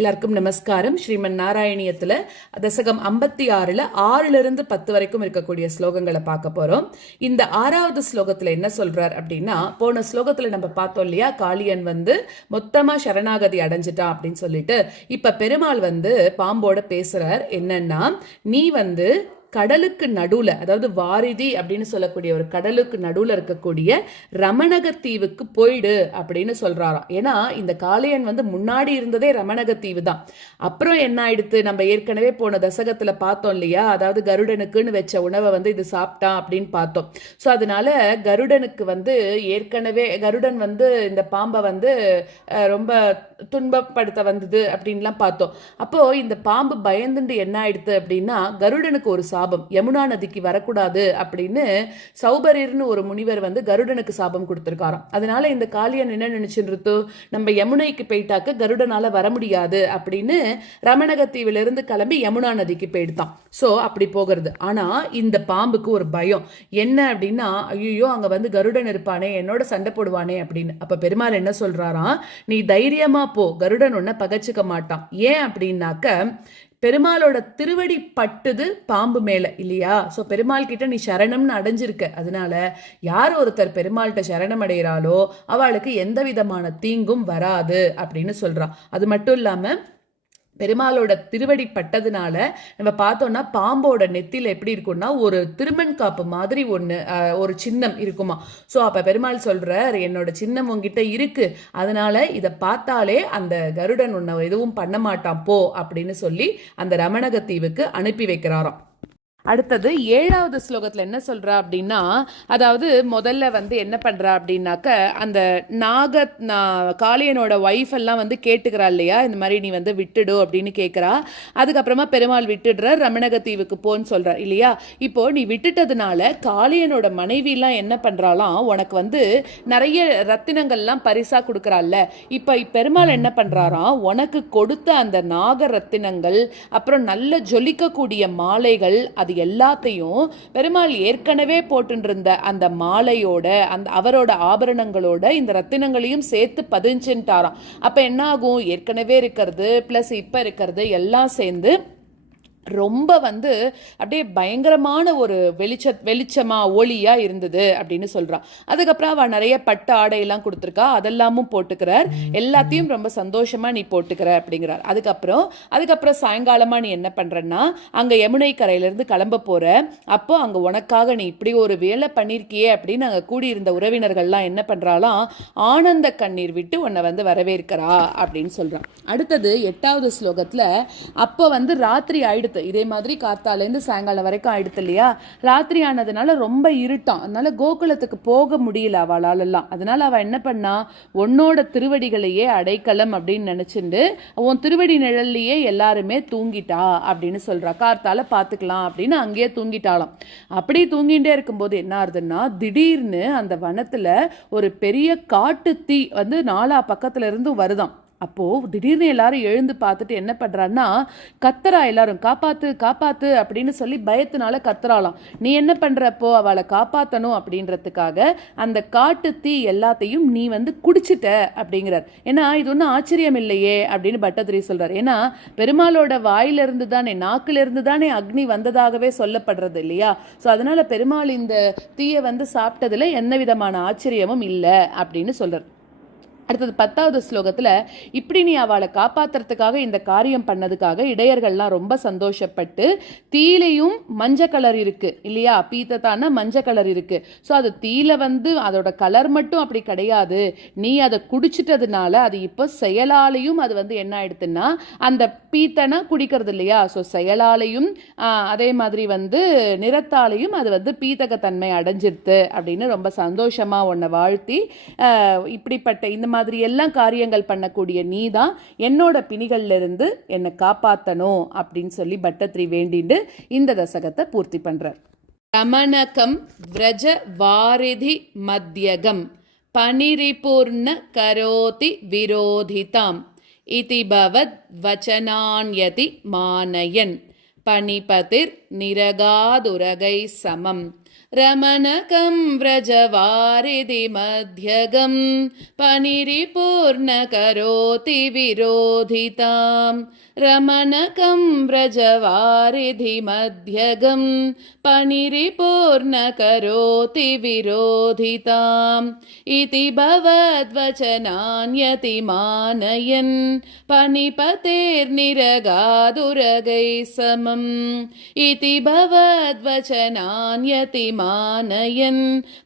எல்லாருக்கும் நமஸ்காரம். ஸ்ரீமன் நாராயணியத்துல தசகம் 56ல 6லிருந்து 10 வரைக்கும் இருக்கக்கூடிய ஸ்லோகங்களை பார்க்க போறோம். இந்த 6வது ஸ்லோகத்துல என்ன சொல்றார் அப்படின்னா, போன ஸ்லோகத்துல நம்ம பார்த்தோம் இல்லையா, காளியன் மொத்தமா சரணாகதி அடைஞ்சிட்டான் அப்படின்னு சொல்லிட்டு, இப்ப பெருமாள் பாம்போட பேசுறார். என்னன்னா, நீ கடலுக்கு நடுவுல, அதாவது வாரிதி அப்படின்னு சொல்லக்கூடிய ஒரு கடலுக்கு நடுவுல இருக்கக்கூடிய ரமணகத்தீவுக்கு போயிடு அப்படின்னு சொல்றாராம். ஏன்னா இந்த காளையன் முன்னாடி இருந்ததே ரமணகத்தீவு தான். அப்புறம் என்ன ஆயிடுத்து, நம்ம ஏற்கனவே போன தசகத்துல பார்த்தோம் இல்லையா, அதாவது கருடனுக்குன்னு வச்ச உணவை இது சாப்பிட்டான் அப்படின்னு பார்த்தோம். ஸோ அதனால கருடனுக்கு ஏற்கனவே கருடன் இந்த பாம்பை ரொம்ப துன்பப்படுத்த வந்தது அப்படின்லாம் பார்த்தோம். அப்போ இந்த பாம்பு பயந்துட்டு என்ன ஆயிடுத்து அப்படின்னா, கருடனுக்கு ஒரு சாபம், யமுனா நதிக்கு வரக்கூடாது அப்படின்னு சௌபரிர்னு ஒரு முனிவர் கருடனுக்கு சாபம் கொடுத்திருக்காராம். அதனால இந்த காளியன் என்ன நினைச்சுட்டு, நம்ம யமுனைக்கு போயிட்டாக்க கருடனால வர முடியாது அப்படின்னு ரமணகத்தீவிலிருந்து கிளம்பி யமுனா நதிக்கு போயிடுதான். சோ அப்படி போகிறது. ஆனா இந்த பாம்புக்கு ஒரு பயம் என்ன அப்படின்னா, ஐயோ அங்க கருடன் இருப்பானே, என்னோட சண்டை போடுவானே அப்படின்னு. அப்ப பெருமாள் என்ன சொல்றாராம், நீ தைரியமா போ, கருடன் உன்னை பகச்சுக்க மாட்டான். ஏன் அப்படின்னாக்க, பெருமாளோட திருவடி பட்டுது பாம்பு மேல இல்லையா. சோ பெருமாள் கிட்ட நீ சரணம்னு அடைஞ்சிருக்க. அதனால யார் ஒருத்தர் பெருமாள்கிட்ட சரணம் அடைகிறாளோ அவளுக்கு எந்த விதமான தீங்கும் வராது அப்படின்னு சொல்றான். அது மட்டும் இல்லாம பெருமாளோட திருவடி பட்டதுனால நம்ம பார்த்தோம்னா பாம்போட நெத்தில எப்படி இருக்கும்னா, ஒரு திருமண் காப்பு மாதிரி ஒரு சின்னம் இருக்குமா. ஸோ அப்ப பெருமாள் சொல்றார், என்னோட சின்னம் உங்ககிட்ட இருக்கு, அதனால இதை பார்த்தாலே அந்த கருடன் உன்னை எதுவும் பண்ண மாட்டான் போ அப்படின்னு சொல்லி அந்த ரமணகத்தீவுக்கு அனுப்பி வைக்கிறாராம். அடுத்தது 7வது ஸ்லோகத்துல என்ன சொல்றா அப்படின்னா, அதாவது முதல்ல என்ன பண்றா அப்படின்னாக்க, அந்த காளியனோட ஒய்ஃப் எல்லாம் கேட்டுக்கிறா இல்லையா, இந்த மாதிரி நீ விட்டுடு அப்படின்னு கேட்கிறா. அதுக்கப்புறமா பெருமாள் விட்டுடுற, ரமணகத்தீவுக்கு போன்னு சொல்றார் இல்லையா. இப்போ நீ விட்டுட்டதுனால காளியனோட மனைவி எல்லாம் என்ன பண்றாலாம், உனக்கு நிறைய ரத்தினங்கள்லாம் பரிசா கொடுக்கறாள்ல. இப்ப பெருமாள் என்ன பண்றாராம், உனக்கு கொடுத்த அந்த நாக ரத்தினங்கள், அப்புறம் நல்ல ஜொலிக்கக்கூடிய மாலைகள், அது எல்லாத்தையும் பெருமாள் ஏற்கனவே போட்டுருந்த அந்த மாலையோட அவரோட ஆபரணங்களோட இந்த ரத்தினங்களையும் சேர்த்து பதிஞ்சுட்டாராம். அப்ப என்ன ஆகும், ஏற்கனவே இருக்கிறது பிளஸ் இப்ப இருக்கிறது எல்லாம் சேர்ந்து ரொம்ப அப்படியே பயங்கரமான ஒரு வெளிச்சமா ஒளியா இருந்தது அப்படின்னு சொல்றான். அதுக்கப்புறம் அவ நிறைய பட்டு ஆடையெல்லாம் கொடுத்துருக்கா, அதெல்லாமும் போட்டுக்கிறார். எல்லாத்தையும் ரொம்ப சந்தோஷமா நீ போட்டுக்கிற அப்படிங்கிறார். அதுக்கப்புறம் சாயங்காலமா நீ என்ன பண்றன்னா, அங்க யமுனை கரையில இருந்து கிளம்ப போற. அப்போ அங்க உனக்காக நீ இப்படி ஒரு வேலை பண்ணிருக்கியே அப்படின்னு அங்க கூடியிருந்த உறவினர்கள்லாம் என்ன பண்றாலாம், ஆனந்த கண்ணீர் விட்டு உன்னை வரவேற்கிறா அப்படின்னு சொல்றான். அடுத்தது 8வது ஸ்லோகத்துல, அப்போ ராத்திரி ஆயிடுத்து, இதே மாதிரி காத்தாலேருந்து சாயங்காலம் வரைக்கும் ஆயிடுத்து இல்லையா. ராத்திரி ஆனதுனால ரொம்ப இருட்டான், அதனால கோகுலத்துக்கு போக முடியல அவளால் எல்லாம். அதனால அவ என்ன பண்ணா, உன்னோட திருவடிகளையே அடைக்கலம் அப்படின்னு நினைச்சுண்டு உன் திருவடி நிழல்லையே எல்லாருமே தூங்கிட்டா அப்படின்னு சொல்றா. காத்தால பாத்துக்கலாம் அப்படின்னு அங்கேயே தூங்கிட்டாளாம். அப்படி தூங்கிட்டே இருக்கும்போது என்ன ஆகுதுன்னா, திடீர்னு அந்த வனத்துல ஒரு பெரிய காட்டு தீ நாலா பக்கத்துல இருந்தும் வருதாம். அப்போ திடீர்னு எல்லாரும் எழுந்து பார்த்துட்டு என்ன பண்றான்னா, கத்துறா, எல்லாரும் காப்பாத்து காப்பாத்து அப்படின்னு சொல்லி பயத்தினால கத்துறாளாம். நீ என்ன பண்றப்போ, அவளை காப்பாத்தணும் அப்படின்றதுக்காக அந்த காட்டு தீ எல்லாத்தையும் நீ குடிச்சிட்ட அப்படிங்கிறார். ஏன்னா இது ஒன்றும் ஆச்சரியம் இல்லையே அப்படின்னு பட்டதிரி சொல்றார். ஏன்னா பெருமாளோட வாயிலிருந்து தானே, நாக்கிலிருந்து தானே அக்னி வந்ததாகவே சொல்லப்படுறது இல்லையா. ஸோ அதனால பெருமாள் இந்த தீயை சாப்பிட்டதுல எந்த விதமான ஆச்சரியமும் இல்லை அப்படின்னு சொல்றார். அடுத்தது 10வது ஸ்லோகத்துல, இப்படி நீ அவளை காப்பாத்துறதுக்காக இந்த காரியம் பண்ணதுக்காக இடையர்கள்லாம் ரொம்ப சந்தோஷப்பட்டு, தீலையும் மஞ்சள் கலர் இருக்கு இல்லையா, பீத்தத்தான மஞ்சள் கலர் இருக்கு. ஸோ அது தீல அதோட கலர் மட்டும் அப்படி கிடையாது, நீ அதை குடிச்சிட்டதுனால அது இப்போ செயலாலையும் அது என்ன ஆயிடுதுன்னா, அந்த பீத்தனை குடிக்கிறது இல்லையா, ஸோ செயலாலையும் அதே மாதிரி நிறத்தாலையும் அது பீத்தகத்தன்மை அடைஞ்சிருது அப்படின்னு ரொம்ப சந்தோஷமா உன்னை வாழ்த்தி, இப்படிப்பட்ட இந்த மாதிரி எல்லாம் காரியங்கள் பண்ணக்கூடிய நீதான் என்னோட பிணிகள்ல இருந்து என்னை காப்பாத்தணும் அப்படின்னு சொல்லி பட்டத்திரி வேண்டிட்டு இந்த தசகத்தை பூர்த்தி பண்றார். ரமணகம் விரஜ வாரிதி மத்யகம் பனிரிபூர்ண கரோதி விரோதிதாம் இதி பவத் வச்சனான்யதி மானயன் பனிபதிர் நிரகாதுரகை சமம் रमणकं व्रजवारिधि मध्यगं पनिरिपूर्णकरोति विरोधितां रमणकं व्रजवारिधि मध्यगं पनिरिपूर्णकरोति विरोधिताम् इति भवद्वचनान्यतिमानयन् पनिपतेर्निरगादुरगैः समम् इति भवद्वचनान्यतिमानयन्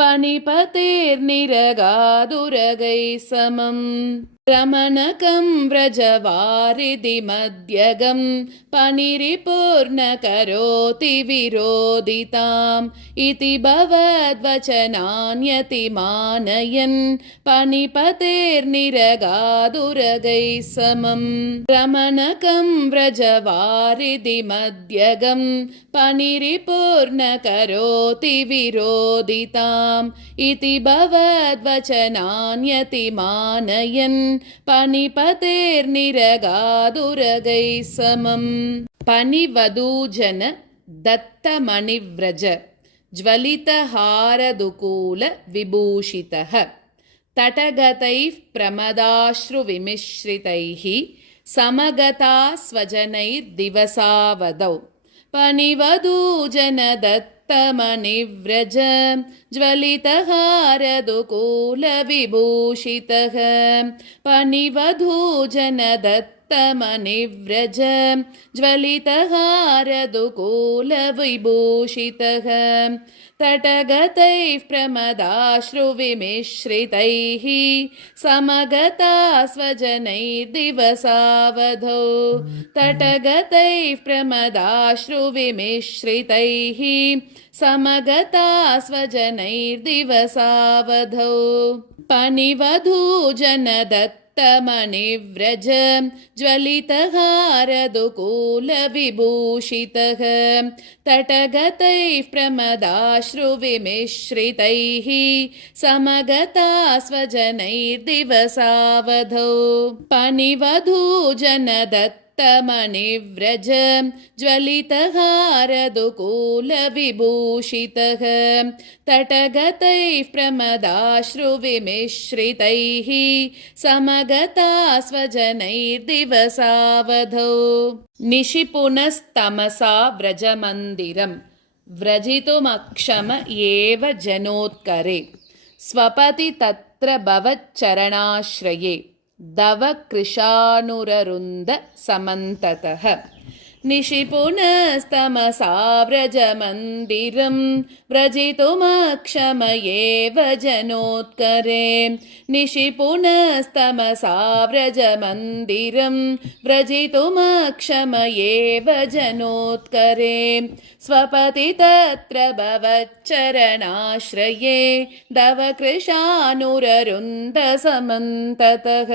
पनिपतेर्निरगादुरगैः समम् रमणकं व्रजवारिधि मध्यगं पनिरिपूर्णकरोति विरोधिताम् इति भवद्वचनान्यतिमानयन् पनिपतेर्निरगादुरगैः समम् रमणकं व्रजवारिधि मध्यगं पनिरिपूर्णकरोति विरोधिताम् इति भवद्वचनान्यतिमानयन् पनिपतेर्निरगादुरगैः समम् पनिवधूजन दत्तमणिव्रज ज्वलितहारदुकूल विभूषितः तटगतैः प्रमदाश्रुविमिश्रितैः समगता स्वजनैर्दिवसावधौ पनिवधूजन दत्तमणिव्रज ज्वलितहारदुकूल विभूषितः पनिवधूजन दत्तमणिव्रज ज्वलितहारदुकूल विभूषितः तटगतैः प्रमदाश्रुविमिश्रितैः समगता स्वजनैर्दिवसावधौ तटगतैः प्रमदाश्रुविमिश्रितैः समगता स्वजनैर्दिवसावधौ पनिवधूजन दत्तमणिव्रज ज्वलितहारदुकूल विभूषितः तटगतैः प्रमदाश्रुविमिश्रितैः समगता स्वजनैर्दिवसावधौ पनिवधूजन दत्तमणिव्रज ज्वलितहारदुकूल विभूषितः तटगतैः प्रमदाश्रुविमिश्रितैः समगता स्वजनैर्दिवसावधौ निशिपुनस्तमसा व्रजमन्दिरं व्रजितुमक्षम एव जनोत्करे स्वपति तत्र भवच्चरणाश्रये दव कृशानुररुन्द समन्ततः निशिपुनस्तमसा व्रजमन्दिरं व्रजितुमक्षम एव जनोत्करे निशिपुनस्तमसा व्रजमन्दिरं व्रजितुमक्षम एव जनोत्करे स्वपति तत्र भवच्चरणाश्रये दव कृशानुररुन्द समन्ततः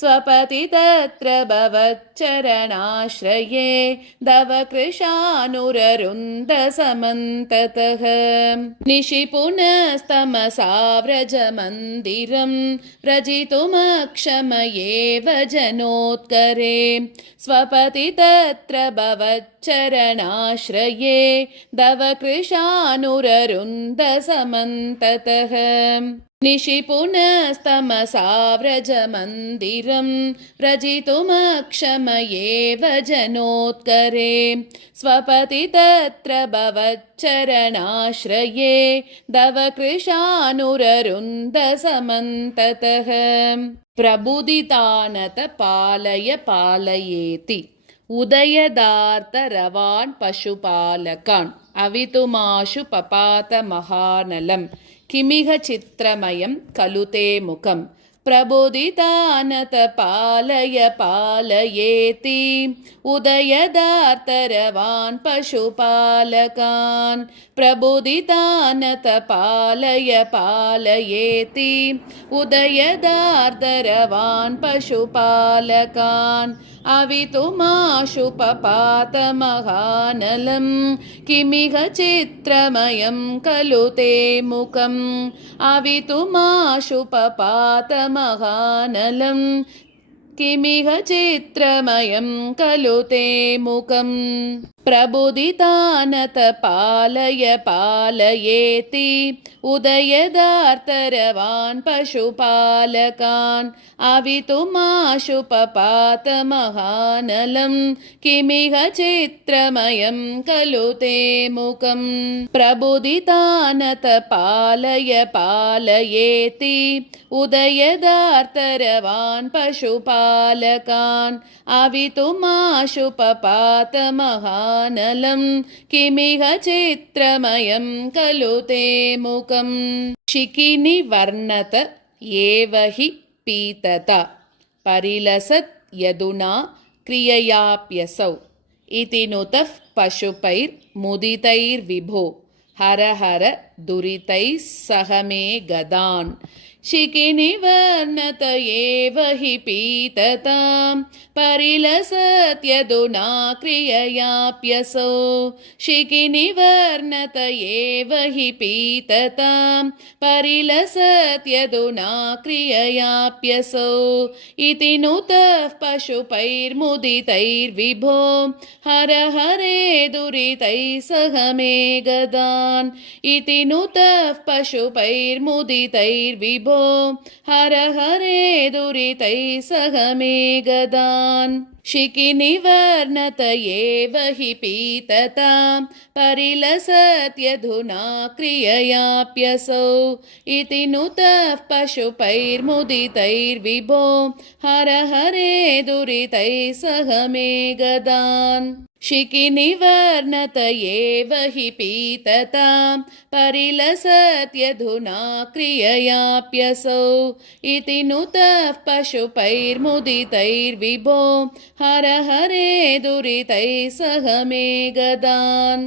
स्वपति तत्र भवच्चरणाश्रये दव कृशानुररुन्द समन्ततः निशिपुनस्तमसा व्रजमन्दिरं व्रजितुमक्षम एव जनोत्करे स्वपति तत्र भवच्चरणाश्रये दव कृशानुररुन्द समन्ततः निशिपुनस्तमसा व्रजमन्दिरं व्रजितुमक्षम एव जनोत्करे स्वपति तत्र भवच्चरणाश्रये दव कृशानुररुन्द समन्ततः प्रबुदितानत पालय पालयेति उदयदार्तरवान् पशुपालकान् अवितुमाशु पपात महानलं किमिह चित्रमयं खलु ते मुखं प्रबोधितानत पालय पालयेति उदयदार्तरवान् पशुपालकान् प्रबोधितानत पालय पालयेति उदयदार्तरवान् पशुपालकान् अवितुमाशु पपात महानलं किमिह चित्रमयं खलु ते मुखम् अवितुमाशु पपात महानलं किमिह चित्रमयं खलु ते मुखम् प्रबुदितानत पालय पालयेति उदयदार्तरवान् पशुपालकान् अवितुमाशुपपात महानलं किमिह चित्रमयं खलु ते मुखम् प्रबुदितानत पालय पालयेति उदयदार्तरवान् पशुपालकान् अवितुमाशुपपात महानलं किमिह चित्रमयं खलु ते मुखम् शिखिनिवर्णत एव हि पीतत परिलसत् यदुना क्रिययाप्यसौ इति नुतः पशुपैर्मुदितैर्विभो हर हर दुरितैः सह मे गदान् शिखिनिवर्णत एव हि पीततां परिलसत्यदुना क्रिययाप्यसौ शिखिनिवर्णत एव हि पीततां परिलसत्यदुना क्रिययाप्यसौ इति नुतः पशुपैर्मुदितैर्विभो हर हरे दुरितैः सह मे गदान् इति नुतः पशुपैर्मुदितैर्विभो हर हरे दुरितैः सह मे गदान् शिखिनिवर्णत एव हि पीततां परिलसत्यधुना क्रिययाप्यसौ इति नुतः पशुपैर्मुदितैर्विभो हर हरे दुरितैः सह मे गदान् शिखिनिवर्णत एव हि पीततां परिलसत्यधुना क्रिययाप्यसौ इति नुतः पशुपैर्मुदितैर्विभो हर हरे दुरितैः सह मे गदान्।